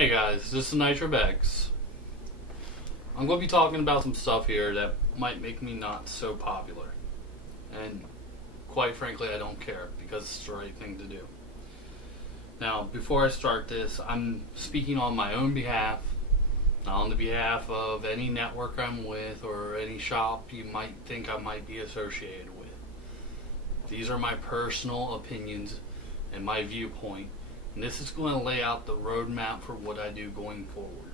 Hey guys, this is NitroBex. I'm going to be talking about some stuff here that might make me not so popular. And quite frankly, I don't care because it's the right thing to do. Now, before I start this, I'm speaking on my own behalf, not on the behalf of any network I'm with or any shop you might think I might be associated with. These are my personal opinions and my viewpoint. And this is going to lay out the roadmap for what I do going forward.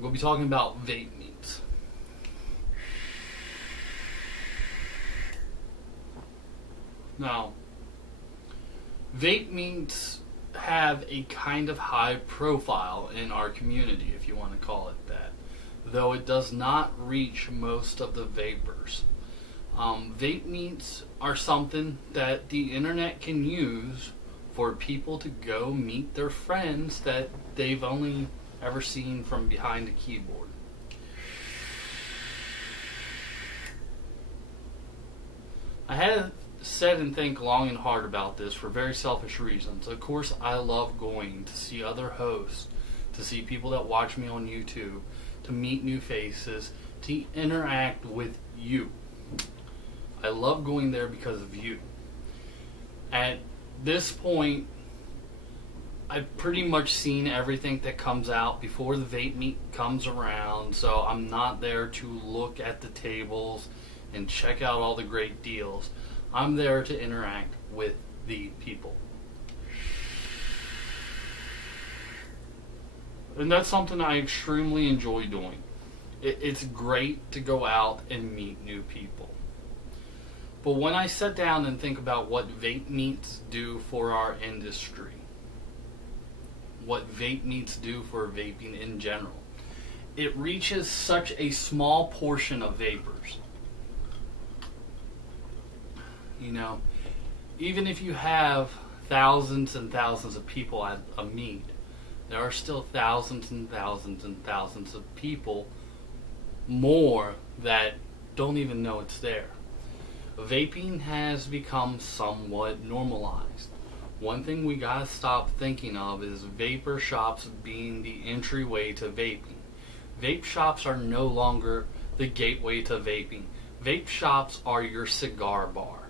We'll be talking about vape meats. Now, vape meats have a kind of high profile in our community, if you want to call it that, though it does not reach most of the vapors. Vape meats are something that the internet can use for people to go meet their friends that they've only ever seen from behind a keyboard. I had said and think long and hard about this for very selfish reasons. Of course, I love going to see other hosts, to see people that watch me on YouTube, to meet new faces, to interact with you. I love going there because of you. At this point, I've pretty much seen everything that comes out before the vape meet comes around, so I'm not there to look at the tables and check out all the great deals. I'm there to interact with the people. And that's something I extremely enjoy doing. It's great to go out and meet new people. But when I sit down and think about what vape meats do for our industry, what vape meats do for vaping in general, it reaches such a small portion of vapors. You know, even if you have thousands and thousands of people at a meet, there are still thousands and thousands and thousands of people more that don't even know it's there. Vaping has become somewhat normalized. One thing we gotta stop thinking of is vapor shops being the entryway to vaping. Vape shops are no longer the gateway to vaping. Vape shops are your cigar bar.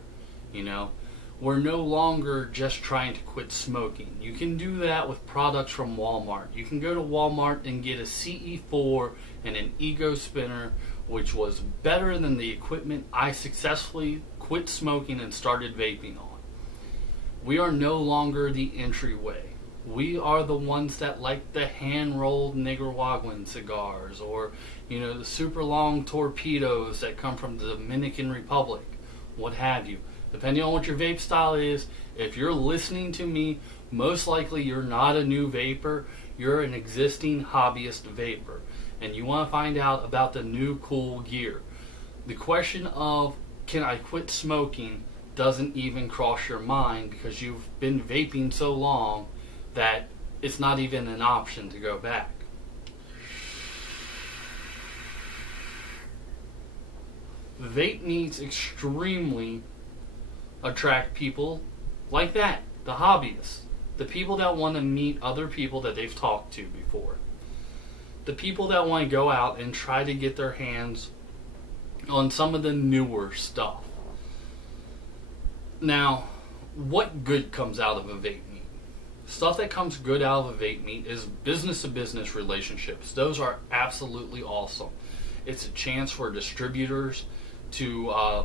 You know, we're no longer just trying to quit smoking. You can do that with products from Walmart. You can go to Walmart and get a CE4 and an Ego spinner, which was better than the equipment I successfully quit smoking and started vaping on. We are no longer the entryway. We are the ones that like the hand-rolled Nicaraguan cigars, or the super long torpedoes that come from the Dominican Republic, what have you. Depending on what your vape style is, if you're listening to me, most likely you're not a new vapor, you're an existing hobbyist vapor, and you want to find out about the new cool gear. The question of, can I quit smoking, doesn't even cross your mind because you've been vaping so long that it's not even an option to go back. Vape needs extremely attract people like that, the hobbyists, the people that want to meet other people that they've talked to before, the people that want to go out and try to get their hands on some of the newer stuff. Now, what good comes out of a vape meet? Stuff that comes good out of a vape meet is business-to-business relationships. Those are absolutely awesome. It's a chance for distributors to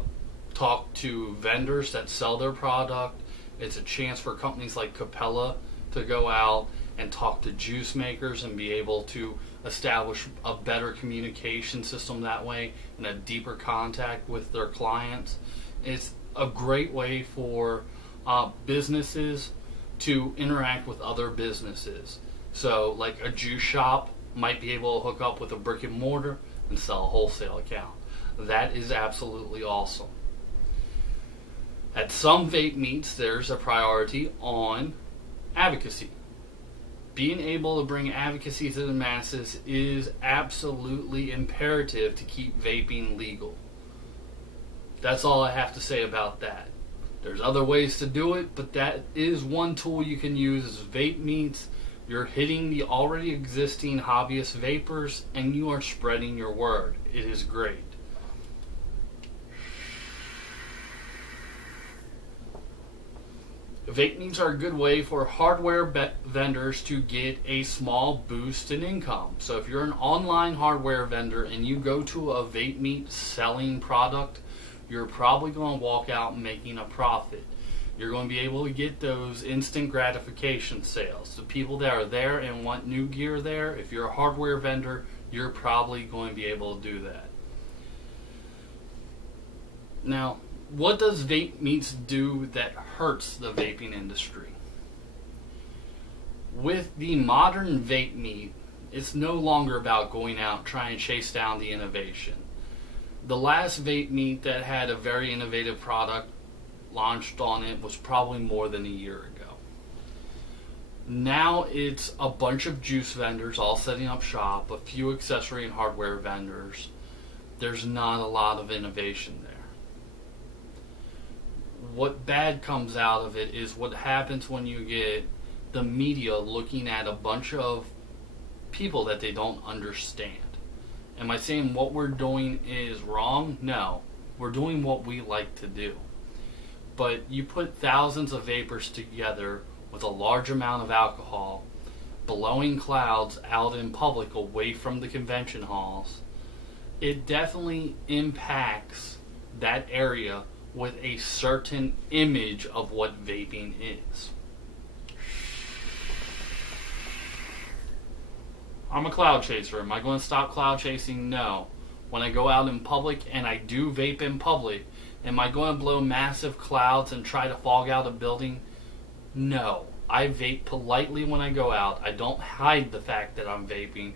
talk to vendors that sell their product. It's a chance for companies like Capella to go out and talk to juice makers and be able to establish a better communication system that way and a deeper contact with their clients. It's a great way for businesses to interact with other businesses. So like a juice shop might be able to hook up with a brick and mortar and sell a wholesale account. That is absolutely awesome. At some vape meets, there's a priority on advocacy. Being able to bring advocacy to the masses is absolutely imperative to keep vaping legal. That's all I have to say about that. There's other ways to do it, but that is one tool you can use is vape meets, You're hitting the already existing hobbyist vapors and you are spreading your word. It is great. Vape meets are a good way for hardware vendors to get a small boost in income. So if you're an online hardware vendor and you go to a vape meet selling product, you're probably going to walk out making a profit. You're going to be able to get those instant gratification sales. The people that are there and want new gear there, if you're a hardware vendor, you're probably going to be able to do that. Now, what does vape meets do that hurts the vaping industry? With the modern vape meet, it's no longer about going out trying to chase down the innovation. The last vape meet that had a very innovative product launched on it was probably more than a year ago. Now it's a bunch of juice vendors all setting up shop, a few accessory and hardware vendors. There's not a lot of innovation there. What bad comes out of it is what happens when you get the media looking at a bunch of people that they don't understand. Am I saying what we're doing is wrong? No. We're doing what we like to do. But you put thousands of vapors together with a large amount of alcohol, blowing clouds out in public away from the convention halls, it definitely impacts that area with a certain image of what vaping is. I'm a cloud chaser. Am I going to stop cloud chasing? No. When I go out in public and I do vape in public, am I going to blow massive clouds and try to fog out a building? No. I vape politely when I go out. I don't hide the fact that I'm vaping,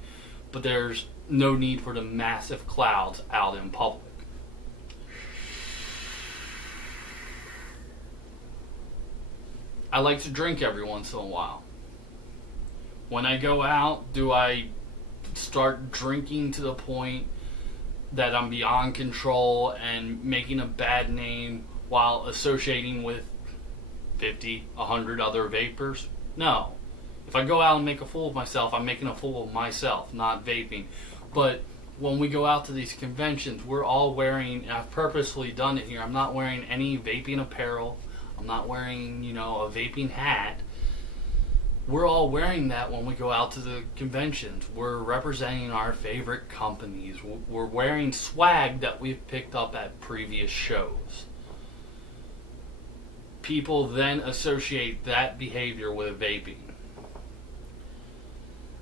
but there's no need for the massive clouds out in public. I like to drink every once in a while. When I go out, do I start drinking to the point that I'm beyond control and making a bad name while associating with 50, 100 other vapors? No. If I go out and make a fool of myself, I'm making a fool of myself, not vaping. But when we go out to these conventions, we're all wearing, and I've purposely done it here, I'm not wearing any vaping apparel. I'm not wearing, a vaping hat. We're all wearing that when we go out to the conventions. We're representing our favorite companies. We're wearing swag that we've picked up at previous shows. People then associate that behavior with vaping.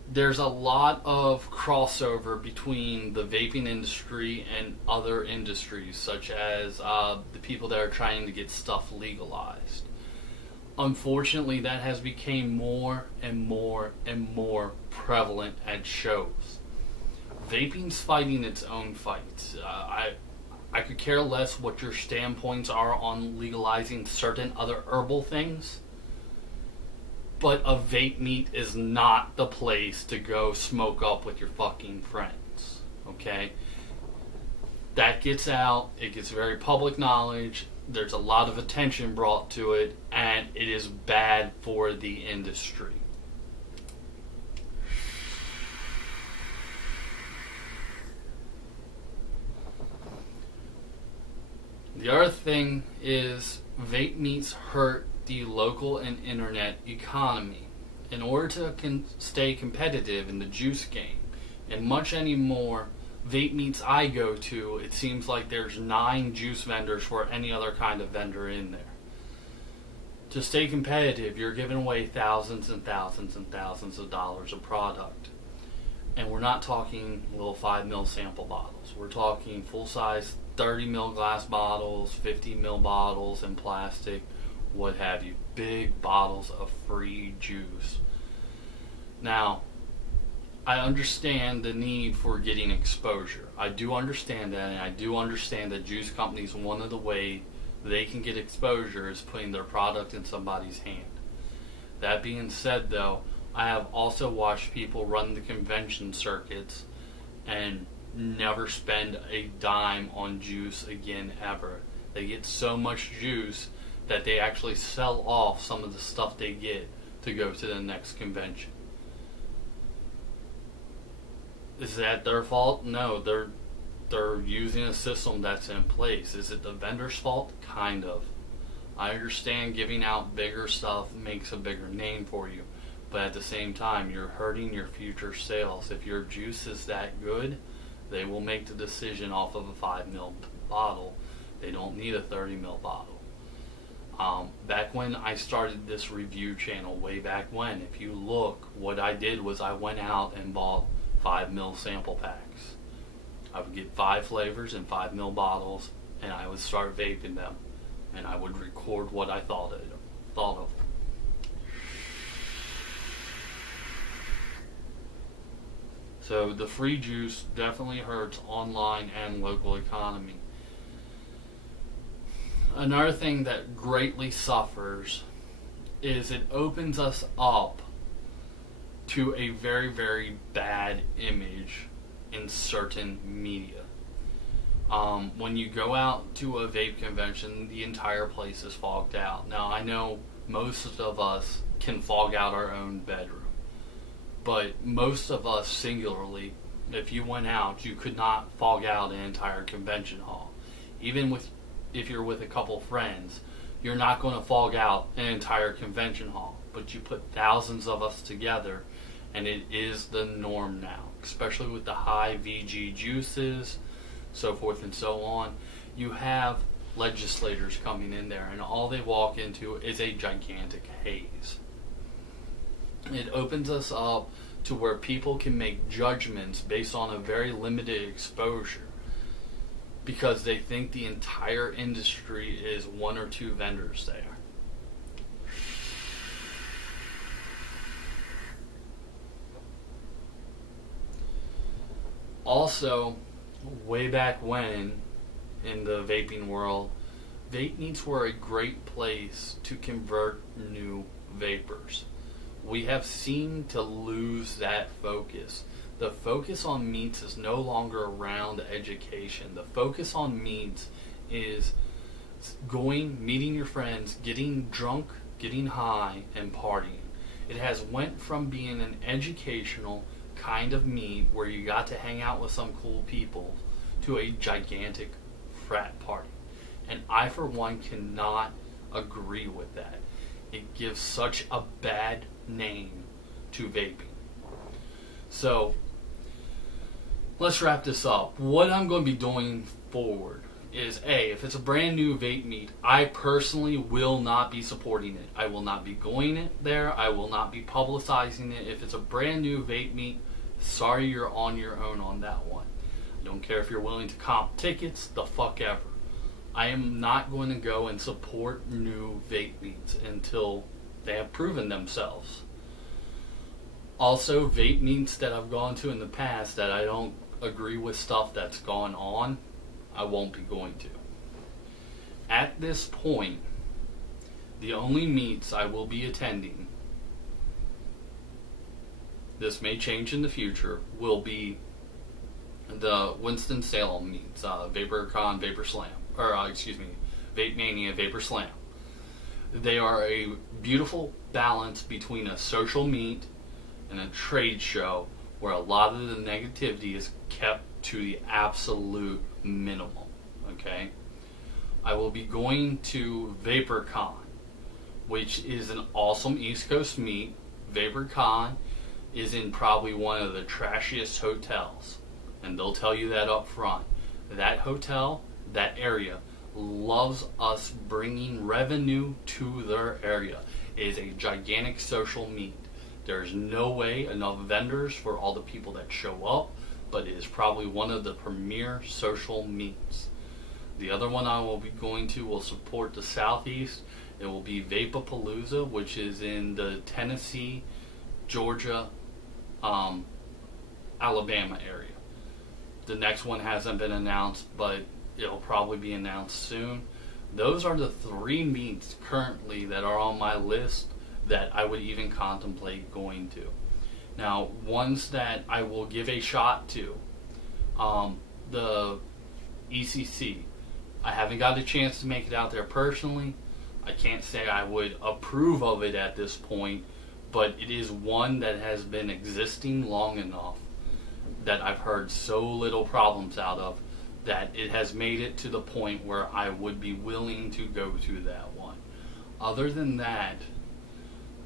There's a lot of crossover between the vaping industry and other industries, such as the people that are trying to get stuff legalized. Unfortunately, that has become more and more and more prevalent at shows. Vaping's fighting its own fights. I could care less what your standpoints are on legalizing certain other herbal things, but a vape meet is not the place to go smoke up with your fucking friends, okay? That gets out, it gets very public knowledge, there's a lot of attention brought to it, and it is bad for the industry. The other thing is vape meets hurt the local and internet economy. In order to stay competitive in the juice game, and much anymore vape meets I go to, it seems like there's 9 juice vendors for any other kind of vendor in there. To stay competitive, you're giving away thousands and thousands and thousands of dollars of product. And we're not talking little 5 ml sample bottles. We're talking full-size 30 ml glass bottles, 50 ml bottles in plastic, what have you. Big bottles of free juice. Now, I understand the need for getting exposure. I do understand that, and I do understand that juice companies, one of the ways they can get exposure is putting their product in somebody's hand. That being said, though, I have also watched people run the convention circuits and never spend a dime on juice again ever. They get so much juice that they actually sell off some of the stuff they get to go to the next convention. Is that their fault? No, they're using a system that's in place. Is it the vendor's fault? Kind of. I understand giving out bigger stuff makes a bigger name for you, but at the same time, you're hurting your future sales. If your juice is that good, they will make the decision off of a 5 ml bottle. They don't need a 30 ml bottle. Back when I started this review channel, way back when, if you look, what I did was I went out and bought 5 ml sample packs. I would get 5 flavors in 5 ml bottles, and I would start vaping them, and I would record what I thought of them. So the free juice definitely hurts online and local economy. Another thing that greatly suffers is it opens us up to a very, very bad image in certain media. When you go out to a vape convention, the entire place is fogged out. Now, I know most of us can fog out our own bedroom, but most of us singularly, if you went out, you could not fog out an entire convention hall. Even if you're with a couple friends, you're not going to fog out an entire convention hall. But you put thousands of us together, and it is the norm now, especially with the high VG juices, so forth and so on. You have legislators coming in there, and all they walk into is a gigantic haze. It opens us up to where people can make judgments based on a very limited exposure, because they think the entire industry is 1 or 2 vendors there. Also, way back when, in the vaping world, vape meets were a great place to convert new vapors. We have seemed to lose that focus. The focus on meats is no longer around education. The focus on meats is going, meeting your friends, getting drunk, getting high, and partying. It has went from being an educational kind of meet where you got to hang out with some cool people to a gigantic frat party. And I, for one, cannot agree with that. It gives such a bad name to vaping. So, let's wrap this up. What I'm going to be doing forward is, if it's a brand new vape meet, I personally will not be supporting it. I will not be going there. I will not be publicizing it. If it's a brand new vape meet, sorry, you're on your own on that one. I don't care if you're willing to comp tickets, the fuck ever. I am not going to go and support new vape meets until they have proven themselves. Also, vape meets that I've gone to in the past that I don't agree with stuff that's gone on, I won't be going to. At this point, the only meets I will be attending, this may change in the future, will be the Winston-Salem meets, VaporCon, Vapor Slam, Vape Mania, Vapor Slam. They are a beautiful balance between a social meet and a trade show where a lot of the negativity is kept to the absolute minimum. Okay? I will be going to VaporCon, which is an awesome East Coast meet. VaporCon is in probably one of the trashiest hotels, and they'll tell you that up front. That hotel, that area, loves us bringing revenue to their area. It is a gigantic social meet. There's no way enough vendors for all the people that show up, but it is probably one of the premier social meets. The other one I will be going to will support the Southeast. It will be Vapapalooza, which is in the Tennessee, Georgia, Alabama area. The next one hasn't been announced, but it'll probably be announced soon. Those are the 3 meets currently that are on my list that I would even contemplate going to. Now, ones that I will give a shot to, the e-cigs. I haven't got a chance to make it out there personally. I can't say I would approve of it at this point, but it is one that has been existing long enough that I've heard so little problems out of that it has made it to the point where I would be willing to go to that one. Other than that,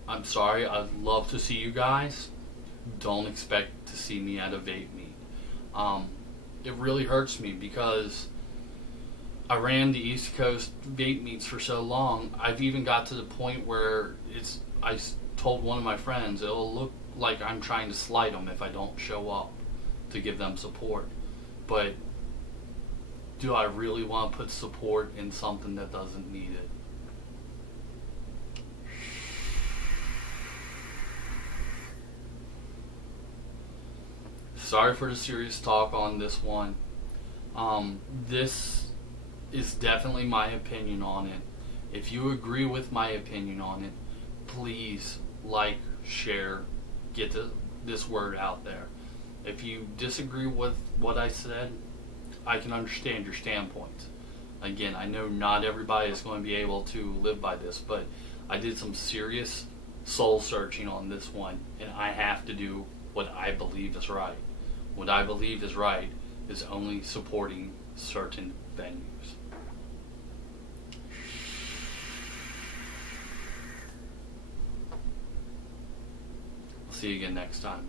I'm sorry, I'd love to see you guys. Don't expect to see me at a vape meet. It really hurts me because I ran the East Coast vape meets for so long. I've even got to the point where I told one of my friends it'll look like I'm trying to slight them if I don't show up to give them support. But do I really want to put support in something that doesn't need it? Sorry for the serious talk on this one. This is definitely my opinion on it. If you agree with my opinion on it, please like, share, get this word out there. If you disagree with what I said, I can understand your standpoint. Again, I know not everybody is going to be able to live by this, but I did some serious soul searching on this one, and I have to do what I believe is right. What I believe is right is only supporting certain venues. I'll see you again next time.